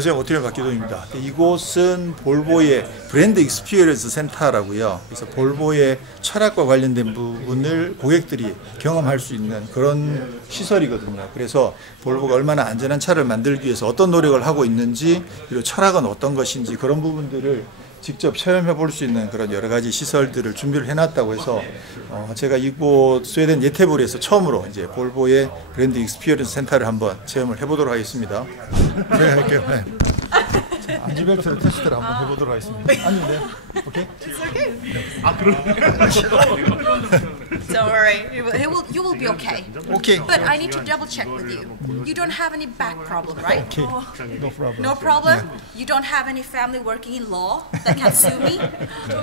안녕하세요. 오티엘 박기동입니다. 이곳은 볼보의 브랜드 익스피리언스 센터라고요. 그래서 볼보의 철학과 관련된 부분을 고객들이 경험할 수 있는 그런 시설이거든요. 그래서 볼보가 얼마나 안전한 차를 만들기 위해서 어떤 노력을 하고 있는지, 그리고 철학은 어떤 것인지 그런 부분들을 직접 체험해 볼 수 있는 그런 여러 가지 시설들을 준비를 해놨다고 해서 제가 이곳 스웨덴 예테보리에서 처음으로 이제 볼보의 브랜드 익스피리언스 센터를 한번 체험을 해보도록 하겠습니다. 제가 할게요. 네. 안지벨트를 테스트를 한번 해보도록 하겠습니다. 아닌데요? 오케이? 아 그럼. Don't worry, you will be okay. Okay. But I need to double check with you. You don't have any back problem, right? Okay. No problem. No problem? You don't have any family working in law that can sue me?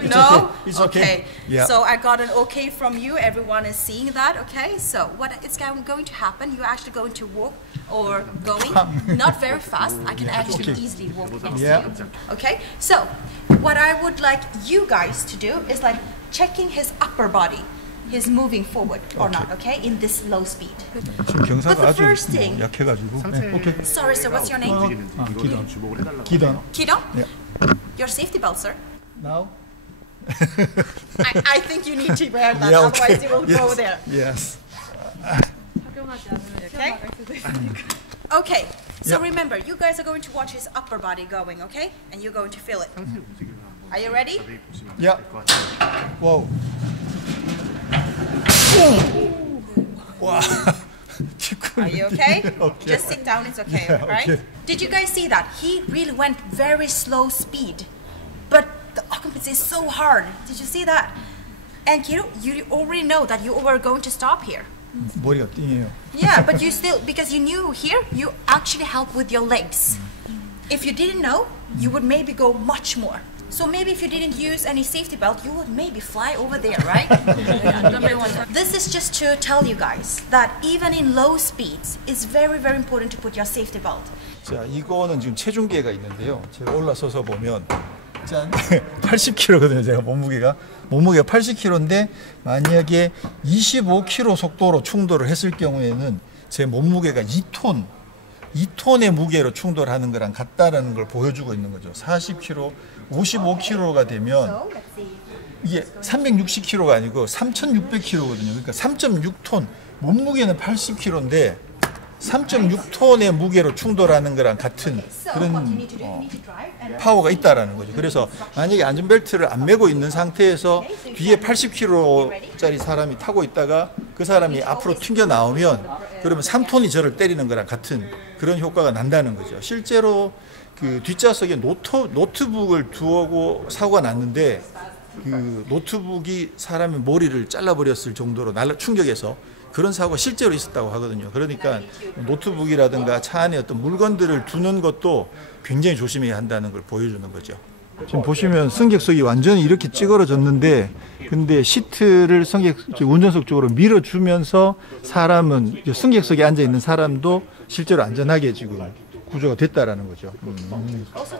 No? It's okay. Yeah. So I got an okay from you. Everyone is seeing that, okay? So what is going to happen, you're actually going to walk or going, not very fast. I can actually easily walk next to you. Okay? So what I would like you guys to do is like checking his upper body. He's moving forward or not, okay? In this low speed. 지금 경사가 But the 아주 first thing- 약해가지고. 네, 오케이. Sorry, sir, what's your name? 기던. Kido? Yeah. Your safety belt, sir. Now. I think you need to wear that, Yeah, otherwise okay. you will go there. Yes. Okay? Okay. So Yep. remember, you guys are going to watch his upper body going, okay? And you're going to feel it. Are you ready? Yeah. 와우. 와. Are you okay? Okay. Just sit down, it's okay, Yeah, right? okay. Did you guys see that? He really went very slow speed, but the occupancy is so hard. Did you see that? And Kido, you already know that you were going to stop here. 머리가 띵해요. Yeah, but you still, because you knew here, you actually help with your legs. If you didn't know, you would maybe go much more. So maybe if you didn't use any safety belt, you would maybe fly over there, right? This is just to tell you guys that even in low speeds, it's very, very important to put your safety belt. 자, 이거는 지금 체중계가 있는데요. 제가 올라서서 보면 짠 80kg거든요. 제가 몸무게가 80kg인데 만약에 25km 속도로 충돌을 했을 경우에는 제 몸무게가 2톤의 무게로 충돌하는 거랑 같다라는 걸 보여주고 있는 거죠. 40kg, 55kg가 되면 이게 360kg가 아니고 3,600kg거든요. 그러니까 3.6톤, 몸무게는 80kg인데 3.6톤의 무게로 충돌하는 거랑 같은 그런 파워가 있다라는 거죠. 그래서 만약에 안전벨트를 안 매고 있는 상태에서 뒤에 80kg짜리 사람이 타고 있다가 그 사람이 앞으로 튕겨 나오면 그러면 3톤이 저를 때리는 거랑 같은 그런 효과가 난다는 거죠. 실제로 그 뒷좌석에 노트북을 두고 사고가 났는데 그 노트북이 사람의 머리를 잘라버렸을 정도로 충격해서 그런 사고가 실제로 있었다고 하거든요. 그러니까 노트북이라든가 차 안에 어떤 물건들을 두는 것도 굉장히 조심해야 한다는 걸 보여주는 거죠. 지금 보시면 승객석이 완전히 이렇게 찌그러졌는데 근데 시트를 운전석 쪽으로 밀어주면서 사람은 승객석에 앉아있는 사람도 실제로 안전하게 지금 구조가 됐다라는 거죠.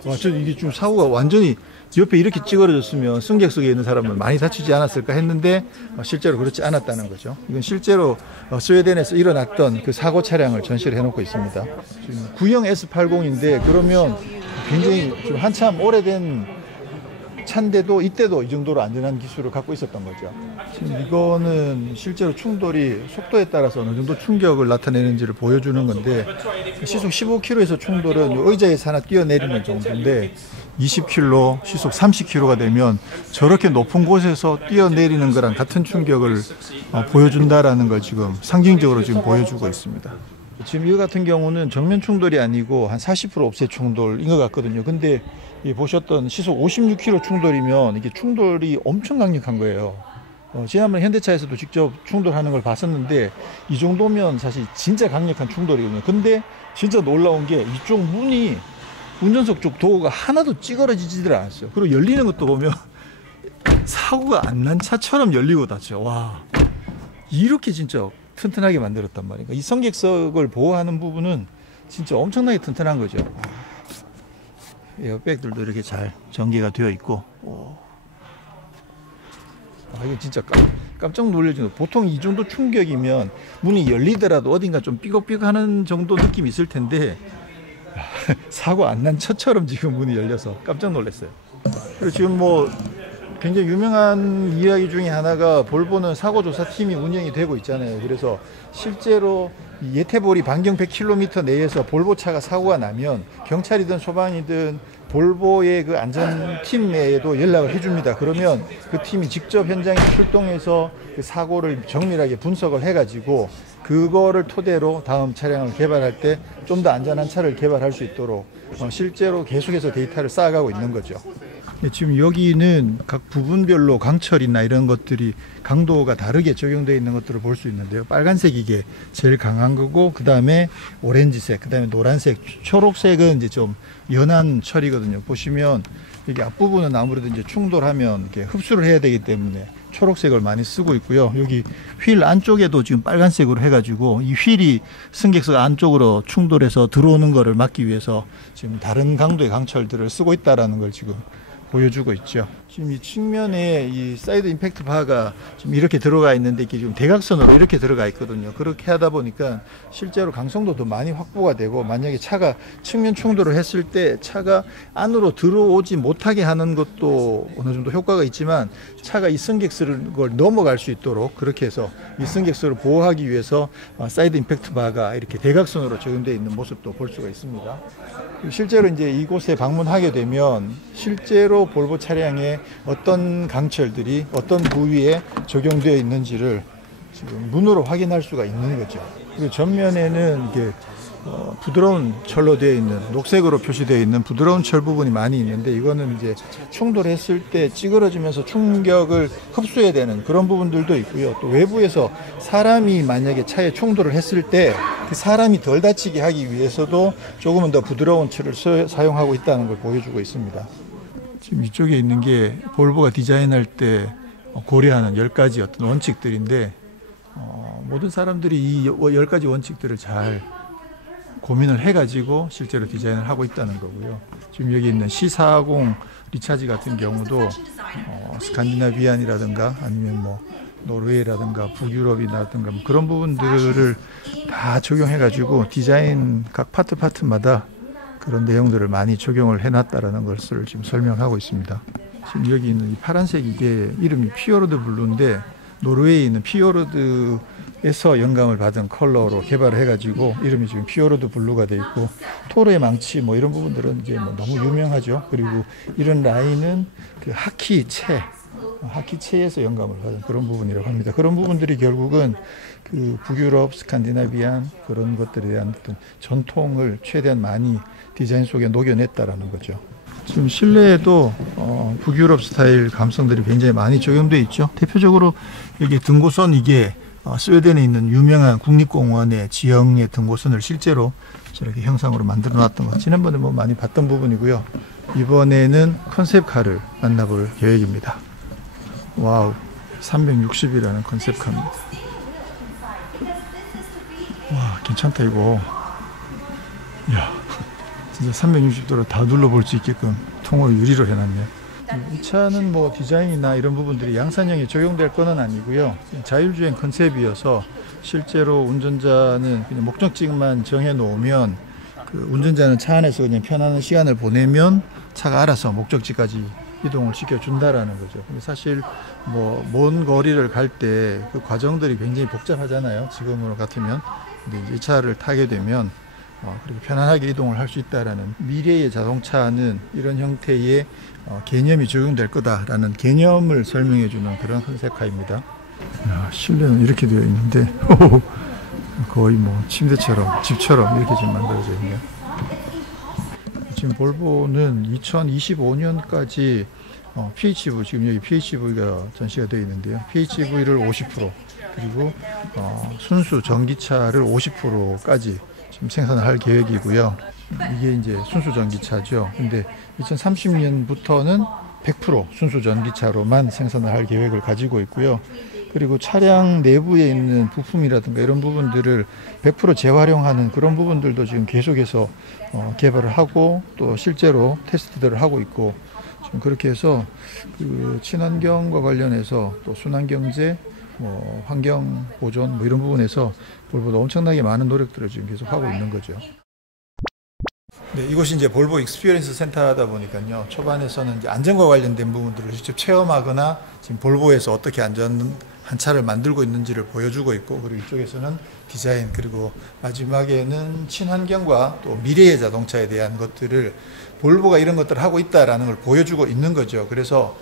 와, 저 이게 좀 사고가 완전히 옆에 이렇게 찌그러졌으면 승객석에 있는 사람은 많이 다치지 않았을까 했는데 실제로 그렇지 않았다는 거죠. 이건 실제로 스웨덴에서 일어났던 그 사고 차량을 전시를 해놓고 있습니다. 지금 구형 S80인데 그러면 굉장히 좀 한참 오래된 차인데도 이때도 이 정도로 안전한 기술을 갖고 있었던 거죠. 지금 이거는 실제로 충돌이 속도에 따라서 어느 정도 충격을 나타내는지를 보여주는 건데 시속 15km에서 충돌은 의자에서 하나 뛰어내리는 정도인데 20km, 시속 30km가 되면 저렇게 높은 곳에서 뛰어내리는 거랑 같은 충격을 보여준다라는 걸 지금 상징적으로 지금 보여주고 있습니다. 지금 이거 같은 경우는 정면 충돌이 아니고 한 40% 옵셋 충돌인 것 같거든요. 근데 보셨던 시속 56km 충돌이면 이게 충돌이 엄청 강력한 거예요. 지난번 현대차에서도 직접 충돌하는 걸 봤었는데 이 정도면 사실 진짜 강력한 충돌이거든요. 근데 진짜 놀라운 게 이쪽 문이 운전석 쪽 도어가 하나도 찌그러지지를 않았어요. 그리고 열리는 것도 보면 사고가 안 난 차처럼 열리고 닫죠. 와, 이렇게 진짜 튼튼하게 만들었단 말이에요. 이 승객석을 보호하는 부분은 진짜 엄청나게 튼튼한 거죠. 에어백들도 이렇게 잘 전개가 되어 있고, 이거 진짜 깜짝 놀랄 정도. 보통 이 정도 충격이면 문이 열리더라도 어딘가 좀 삐걱삐걱하는 정도 느낌이 있을 텐데 사고 안 난 것처럼 지금 문이 열려서 깜짝 놀랐어요. 그리고 지금 뭐 굉장히 유명한 이야기 중에 하나가 볼보는 사고조사팀이 운영이 되고 있잖아요. 그래서 실제로 예태볼이 반경 100km 내에서 볼보차가 사고가 나면 경찰이든 소방이든 볼보의 그 안전팀에도 연락을 해줍니다. 그러면 그 팀이 직접 현장에 출동해서 그 사고를 정밀하게 분석을 해가지고 그거를 토대로 다음 차량을 개발할 때 좀 더 안전한 차를 개발할 수 있도록 실제로 계속해서 데이터를 쌓아가고 있는 거죠. 지금 여기는 각 부분별로 강철이나 이런 것들이 강도가 다르게 적용되어 있는 것들을 볼 수 있는데요. 빨간색 이게 제일 강한 거고, 그 다음에 오렌지색, 그 다음에 노란색, 초록색은 이제 좀 연한 철이거든요. 보시면 여기 앞부분은 아무래도 이제 충돌하면 이렇게 흡수를 해야 되기 때문에 초록색을 많이 쓰고 있고요. 여기 휠 안쪽에도 지금 빨간색으로 해가지고 이 휠이 승객석 안쪽으로 충돌해서 들어오는 거를 막기 위해서 지금 다른 강도의 강철들을 쓰고 있다라는 걸 지금 보여주고 있죠. 지금 이 측면에 이 사이드 임팩트 바가 지금 이렇게 들어가 있는데 이게 지금 대각선으로 이렇게 들어가 있거든요. 그렇게 하다 보니까 실제로 강성도도 많이 확보가 되고, 만약에 차가 측면 충돌을 했을 때 차가 안으로 들어오지 못하게 하는 것도 어느 정도 효과가 있지만, 차가 이 승객석을 넘어갈 수 있도록 그렇게 해서 이 승객석을 보호하기 위해서 사이드 임팩트 바가 이렇게 대각선으로 적용되어 있는 모습도 볼 수가 있습니다. 실제로 이제 이곳에 방문하게 되면 실제로 볼보 차량에 어떤 강철들이 어떤 부위에 적용되어 있는지를 지금 눈으로 확인할 수가 있는 거죠. 그리고 전면에는 이게 부드러운 철로 되어 있는, 녹색으로 표시되어 있는 부드러운 철 부분이 많이 있는데, 이거는 이제 충돌했을 때 찌그러지면서 충격을 흡수해야 되는 그런 부분들도 있고요. 또 외부에서 사람이 만약에 차에 충돌을 했을 때 그 사람이 덜 다치게 하기 위해서도 조금은 더 부드러운 철을 사용하고 있다는 걸 보여주고 있습니다. 지금 이쪽에 있는 게 볼보가 디자인할 때 고려하는 10가지 어떤 원칙들인데, 모든 사람들이 이 10가지 원칙들을 잘 고민을 해가지고 실제로 디자인을 하고 있다는 거고요. 지금 여기 있는 C40 리차지 같은 경우도 스칸디나비안이라든가 아니면 뭐 노르웨이라든가 북유럽이라든가 뭐 그런 부분들을 다 적용해가지고 디자인 각 파트마다 그런 내용들을 많이 적용을 해놨다라는 것을 지금 설명하고 있습니다. 지금 여기 있는 이 파란색, 이게 이름이 피어로드 블루인데, 노르웨이에 있는 피어로드에서 영감을 받은 컬러로 개발을 해가지고 이름이 지금 피어로드 블루가 돼 있고, 토르의 망치 뭐 이런 부분들은 이제 뭐 너무 유명하죠. 그리고 이런 라인은 그 하키체에서 영감을 받은 그런 부분이라고 합니다. 그런 부분들이 결국은 그 북유럽, 스칸디나비안 그런 것들에 대한 어떤 전통을 최대한 많이 디자인 속에 녹여냈다라는 거죠. 지금 실내에도 북유럽 스타일 감성들이 굉장히 많이 적용되어 있죠. 대표적으로 여기 등고선, 이게 스웨덴에 있는 유명한 국립공원의 지형의 등고선을 실제로 저렇게 형상으로 만들어 놨던 것, 지난번에 뭐 많이 봤던 부분이고요. 이번에는 컨셉카를 만나볼 계획입니다. 와우, 360이라는 컨셉카입니다. 와, 괜찮다 이거. 이야, 진짜 360도로 다 둘러볼 수 있게끔 통으로 유리로 해놨네요. 이 차는 뭐 디자인이나 이런 부분들이 양산형에 적용될 거는 아니고요. 자율주행 컨셉이어서 실제로 운전자는 그냥 목적지만 정해 놓으면 그 운전자는 차 안에서 그냥 편안한 시간을 보내면 차가 알아서 목적지까지 이동을 시켜준다라는 거죠. 근데 사실 뭐 먼 거리를 갈 때 그 과정들이 굉장히 복잡하잖아요. 지금으로 같으면. 근데 이 차를 타게 되면 그렇게 편안하게 이동을 할 수 있다라는, 미래의 자동차는 이런 형태의 개념이 적용될 거다라는 개념을 설명해주는 그런 컨셉카입니다. 실내는 이렇게 되어 있는데 거의 뭐 침대처럼, 집처럼 이렇게 지금 만들어져 있네요. 지금 볼보는 2025년까지 PHV, 지금 여기 PHV가 전시가 되어 있는데요. PHV를 50%, 그리고 순수 전기차를 50%까지 지금 생산을 할 계획이고요. 이게 이제 순수 전기차죠. 근데 2030년부터는 100% 순수 전기차로만 생산을 할 계획을 가지고 있고요. 그리고 차량 내부에 있는 부품이라든가 이런 부분들을 100% 재활용하는 그런 부분들도 지금 계속해서 개발을 하고, 또 실제로 테스트들을 하고 있고, 지금 그렇게 해서 그 친환경과 관련해서 또 순환경제, 뭐 환경 보존 뭐 이런 부분에서 볼보도 엄청나게 많은 노력들을 지금 계속 하고 있는 거죠. 네, 이곳이 이제 볼보 익스피리언스 센터다 보니까요. 초반에서는 이제 안전과 관련된 부분들을 직접 체험하거나 지금 볼보에서 어떻게 안전한 차를 만들고 있는지를 보여주고 있고, 그리고 이쪽에서는 디자인, 그리고 마지막에는 친환경과 또 미래의 자동차에 대한 것들을 볼보가 이런 것들을 하고 있다라는 걸 보여주고 있는 거죠. 그래서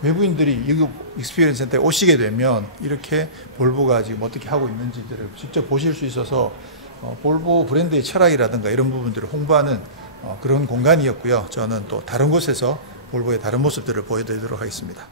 외부인들이 이 익스피리언스 센터에 오시게 되면 이렇게 볼보가 지금 어떻게 하고 있는지들을 직접 보실 수 있어서 볼보 브랜드의 철학이라든가 이런 부분들을 홍보하는 그런 공간이었고요. 저는 또 다른 곳에서 볼보의 다른 모습들을 보여드리도록 하겠습니다.